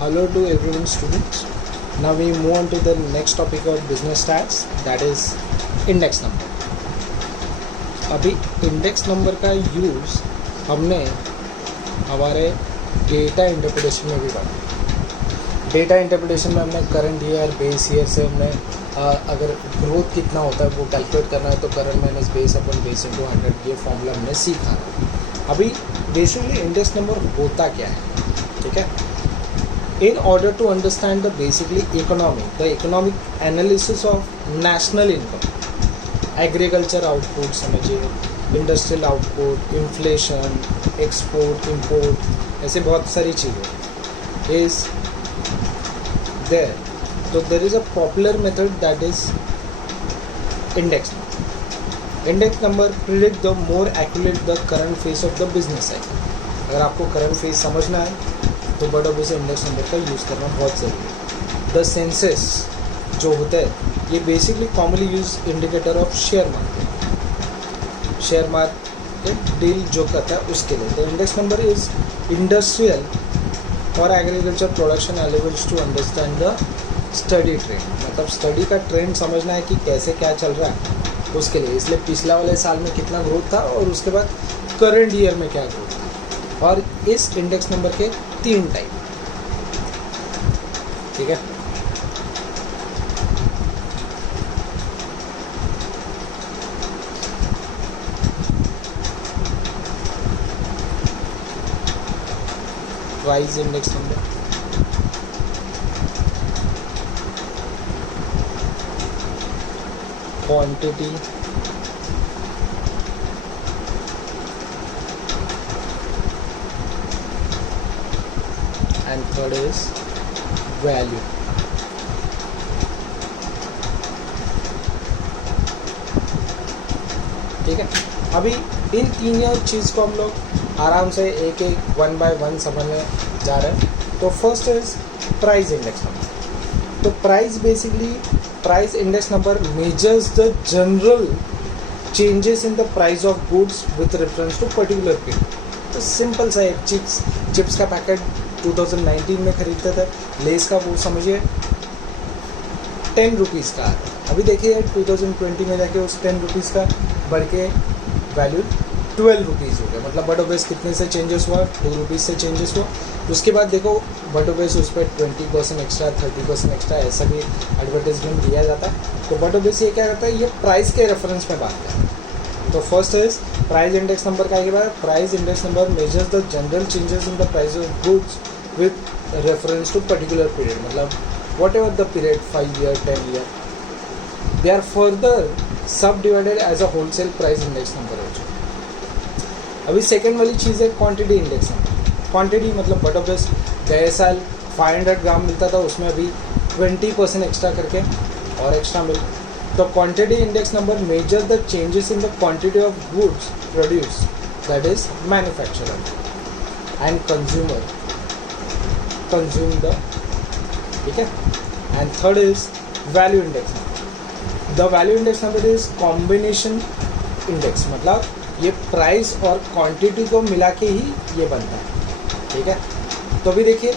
Hello to everyone students. Now we move on to the next topic of business stats, that is index number. अभी index number का use हमने हमारे data interpretation में भी पढ़ा। Data interpretation में हमने करंट ईयर बेस ईयर से हमने अगर ग्रोथ कितना होता है वो कैलकुलेट करना है तो current minus base upon base into 100 ये फॉर्मूला हमने सीखा। अभी बेसिकली इंडेक्स नंबर होता क्या है, ठीक है। In order to understand the basically the economic analysis of national income, agriculture output समझिए, industrial output, inflation, export, import, ऐसे बहुत सारी चीज़ें is there. So there is a popular method that is index number. Index number predict the more accurate the current phase of the business cycle. अगर आपको current phase समझना है तो but obviously index number का use करना बहुत ज़रूरी है। द सेंसेस जो होता है ये basically commonly use indicator of share market deal जो करता है उसके लिए। The index number is industrial और agriculture production relevance to understand the study trend, मतलब स्टडी का ट्रेंड समझना है कि कैसे क्या चल रहा है उसके लिए। इसलिए पिछला वाले साल में कितना ग्रोथ था और उसके बाद करंट ईयर में क्या ग्रोथ था। और इस इंडेक्स नंबर के 3 टाइप, ठीक है। Price index number, quantity, and third is value. ठीक है। अभी इन तीनों चीज़ को हम लोग आराम से एक एक 1 बाय 1 समझने जा रहे हैं। तो first is price index number. तो price index number measures the general changes in the price of goods with reference to particular period. तो सिंपल सा एक चिप्स का पैकेट 2019 में खरीदते थे, लेस का वो समझिए 10 रुपीज़ का है। अभी देखिए 2020 में जाके उस 10 रुपीज़ का बढ़ के वैल्यू 12 रुपीज़ हो गया। मतलब बटो बेस कितने से चेंजेस हुआ, 2 रुपीज़ से चेंजेस हुआ। उसके बाद देखो बटो बेस उस पर 20% एक्स्ट्रा, 30% एक्स्ट्रा ऐसा भी एडवर्टाइजमेंट दिया जाता है। तो बटो बेस ये क्या करता है, ये प्राइस के रेफरेंस में बात करता है। तो first is price index number का बाद price index number measures the general changes in the price of goods with reference to particular period, मतलब whatever the period 5 year 10 year, they are further subdivided as a wholesale price index number है। अभी second वाली चीज़ है quantity index number. Quantity मतलब but of गए साल 500 ग्राम मिलता था, उसमें अभी 20% एक्स्ट्रा करके और एक्स्ट्रा मिल। तो quantity index number measure the changes in the quantity of goods produce, that is manufacturer and consume the, ठीक है। And third is value index number. The value index number is combination index, मतलब ये price और quantity को मिला के ही ये बनता है, ठीक है। तो अभी देखिए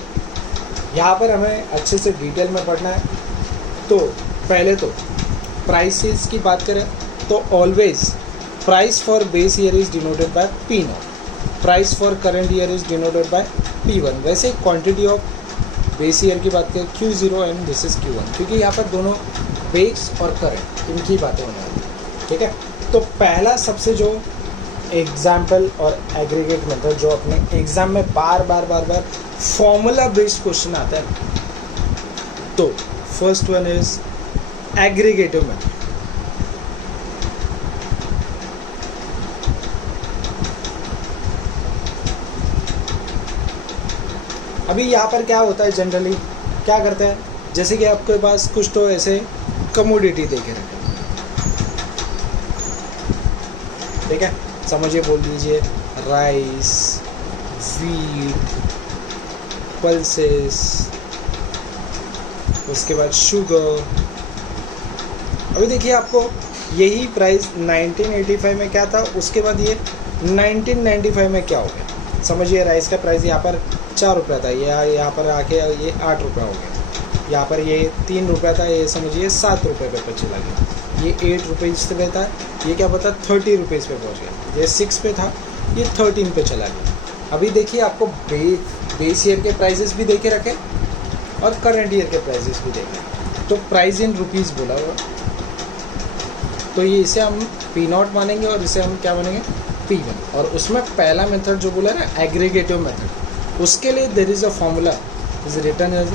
यहाँ पर हमें अच्छे से डिटेल में पढ़ना है। तो पहले तो प्राइसेस की बात करें तो always price for base year is denoted by P0, price for current year is denoted by P1। वैसे क्वांटिटी ऑफ बेस ईयर की बात करें Q0 and this is Q1, क्योंकि यहाँ पर दोनों बेस और करंट इनकी बातें होने वाली, ठीक है। तो पहला सबसे जो एग्जाम्पल और एग्रीगेट मेथड जो अपने एग्जाम में बार बार फॉर्मूला बेस्ड क्वेश्चन आता है, तो first one is aggregative method. अभी यहाँ पर क्या होता है, जनरली क्या करते हैं, जैसे कि आपके पास कुछ तो ऐसे कमोडिटी देखे रखे, ठीक है। समझिए बोल दीजिए राइस, वीट, पल्सेस, उसके बाद शुगर। अभी देखिए आपको यही प्राइस 1985 में क्या था, उसके बाद ये 1995 में क्या हो गया। समझिए राइस का प्राइस यहाँ पर ₹4 था, ये यहाँ पर आके ये ₹8 हो गया। यहाँ पर ये ₹3 था, ये समझिए ₹7 पे चला गया। ये ₹8 पे था, ये क्या पता ₹30 पे पहुँच गया। ये 6 पे था, ये 13 पे चला गया। अभी देखिए आपको बेस ईयर के प्राइजेस भी देके रखे और करंट ईयर के प्राइजेस भी देखे। तो प्राइस इन रुपीज़ बोला हुआ, तो ये इसे हम P0 मानेंगे और इसे हम क्या मानेंगे P1। और उसमें पहला मेथड जो बोला ना एग्रीगेटिव मेथड, उसके लिए there is a formula is written as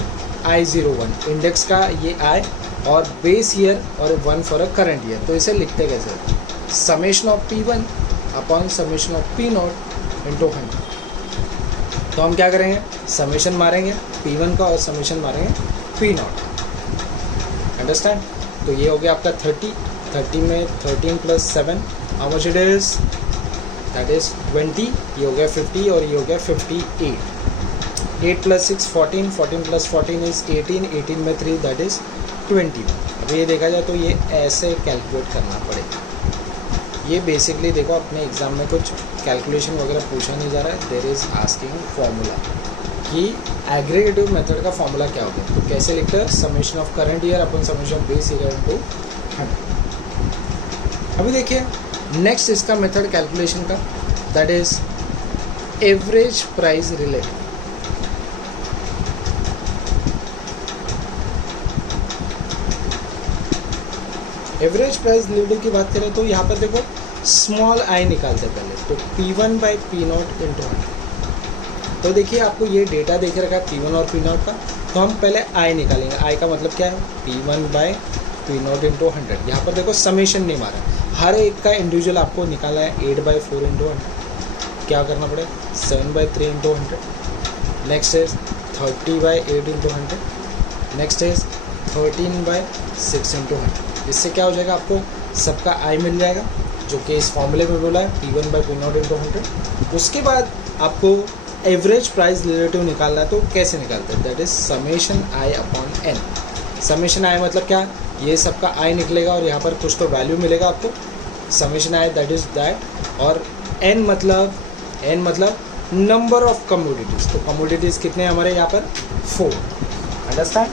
I01, index का ये I और बेस ईयर और 1 फॉर अ करंट ईयर। तो इसे लिखते कैसे, summation of P1 upon summation of P0 into 100। तो हम क्या करेंगे, समेशन मारेंगे P1 का और समेशन मारेंगे P0। अंडरस्टैंड। तो ये हो गया आपका 30 में 13 + 7 how much it is, that is 20। ये हो गया 50 और ये हो गया 58। 8 + 6 14, 14 + 14 इज 18, 18 में 3 दैट इज 21। अब ये देखा जाए तो ये ऐसे कैलकुलेट करना पड़ेगा। ये बेसिकली देखो अपने एग्ज़ाम में कुछ कैलकुलेशन वगैरह पूछा नहीं जा रहा है, देयर इज़ आस्किंग फॉर्मूला कि एग्रीगेटिव मेथड का फॉर्मूला क्या होगा। तो कैसे लिखते हैं, summation of current year upon summation of base year into 100। अभी देखिए नेक्स्ट इसका मेथड कैलकुलेशन का, that is average price related. Average price related की बात करें तो यहाँ पर देखो स्मॉल आई निकालते पहले, तो P1/P0 इंटू 100। तो देखिए आपको ये डेटा देख रखा है P1 और P0 का, तो हम पहले आई निकालेंगे। आई का मतलब क्या है, P1/P0 इंटू 100। यहाँ पर देखो समेशन नहीं मारा, हर एक का इंडिविजुअल आपको निकाला है 8/4 इंटू 100। क्या करना पड़ेगा, 7/3 into 100। Next is 30/8 into 100। Next is 13/6 into 100। इससे क्या हो जाएगा, आपको सबका आई मिल जाएगा जो कि इस फॉर्मूले में बोला है P1/P0 इंटू 100। उसके बाद आपको एवरेज प्राइस रिलेटिव निकालना है, तो कैसे निकालते हैं, that is summation I upon N. Summation I मतलब क्या, ये सबका आई निकलेगा और यहाँ पर कुछ तो वैल्यू मिलेगा आपको, summation I that is that. और एन मतलब नंबर ऑफ कमोडिटीज़। तो कमोडिटीज़ कितने हैं हमारे यहाँ पर, 4। अंडरस्टैंड।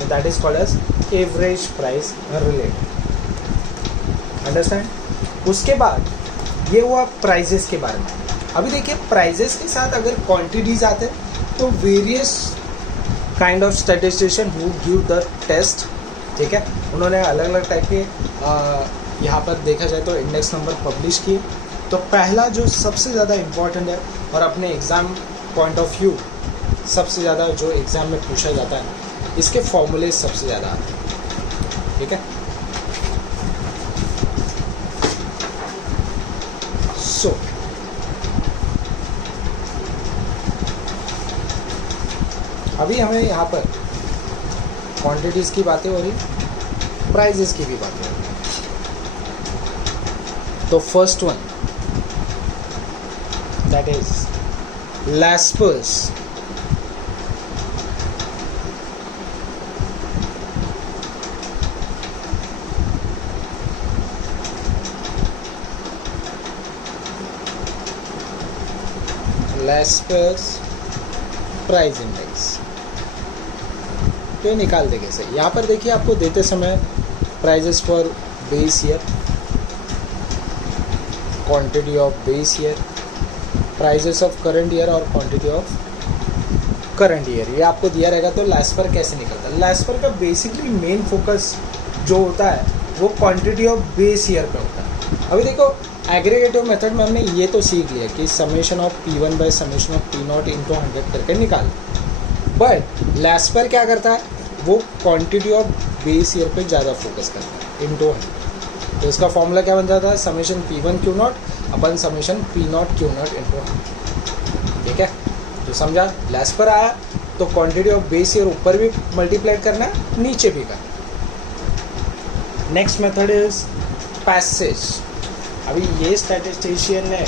तो that is called as average price related. Understand. उसके बाद ये हुआ प्राइजेस के बारे में। अभी देखिए प्राइजेस के साथ अगर क्वांटिटीज आते हैं तो various kind of statistician who give the test, ठीक है, उन्होंने अलग अलग टाइप के यहाँ पर देखा जाए तो इंडेक्स नंबर पब्लिश किए। तो पहला जो सबसे ज़्यादा इम्पॉर्टेंट है और अपने एग्ज़ाम पॉइंट ऑफ व्यू सबसे ज़्यादा जो एग्ज़ाम में पूछा जाता है, इसके फॉर्मूले सबसे ज़्यादा आते हैं, ठीक है। सो अभी हमें यहाँ पर क्वांटिटीज़ की बातें हो रही, प्राइजेस की भी बातें हो रही। तो first one that is Laspeyres. Laspeyres price index. तो ये निकालते कैसे, यहाँ पर देखिए आपको देते समय prices for base year, quantity of base year, prices of current year और क्वांटिटी ऑफ करंट ईयर, ये आपको दिया रहेगा। तो लैस्पर कैसे निकलता है, लैस्पर का बेसिकली मेन फोकस जो होता है वो क्वांटिटी ऑफ बेस ईयर पे होता है। अभी देखो एग्रीगेटिव मेथड में हमने ये तो सीख लिया कि summation of P1 by summation of P0 into 100 करके निकाल, बट लैस्पर क्या करता है, वो क्वांटिटी ऑफ बेस ईयर पे ज़्यादा फोकस करता है इंटू 100। तो इसका फॉर्मूला क्या बन जाता है, समेशन P1 Q0 अपन समेशन P0 Q0 इंटू 100, ठीक है। तो समझा, लैस्पर आया तो क्वांटिटी ऑफ बेस ईयर ऊपर भी मल्टीप्लाई करना है, नीचे भी करना। Next method is passage. अभी ये स्टैटिस्टिशियन ने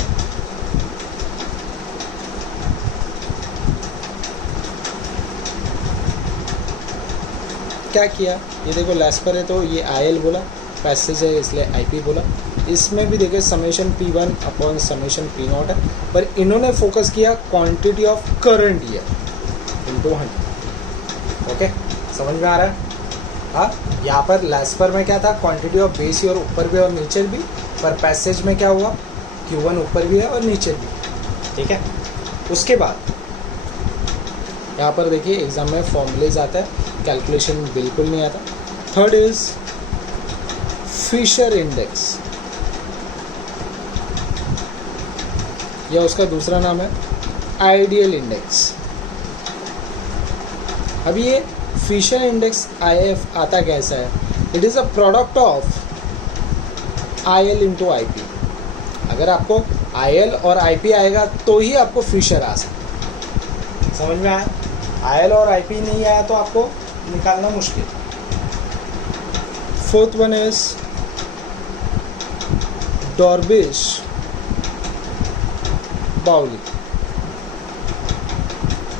क्या किया, ये देखो लैस्पर है तो ये IL बोला, पैसेज है इसलिए IP बोला। इसमें भी देखिए summation P1 upon summation P0 है, पर इन्होंने फोकस किया quantity of current year into 100। Okay, समझ में आ रहा है? हाँ, यहाँ पर लेस्पर में क्या था, क्वांटिटी ऑफ बेस ईयर ऊपर भी और नीचे भी, पर पैसेज में क्या हुआ, Q1 ऊपर भी है और नीचे भी। ठीक है, उसके बाद यहाँ पर देखिए एग्जाम में फॉर्मूलेज आता है, कैलकुलेशन बिल्कुल नहीं आता। थर्ड इज फिशर इंडेक्स, या उसका दूसरा नाम है आइडियल इंडेक्स। अब ये फिशर इंडेक्स IF आता कैसा है, it is a product of IL into IP। अगर आपको IL और IP आएगा तो ही आपको फिशर आ सकता। समझ में आया? IL और IP नहीं आया तो आपको निकालना मुश्किल। फोर्थ वन इज डॉर्बिश बाउली।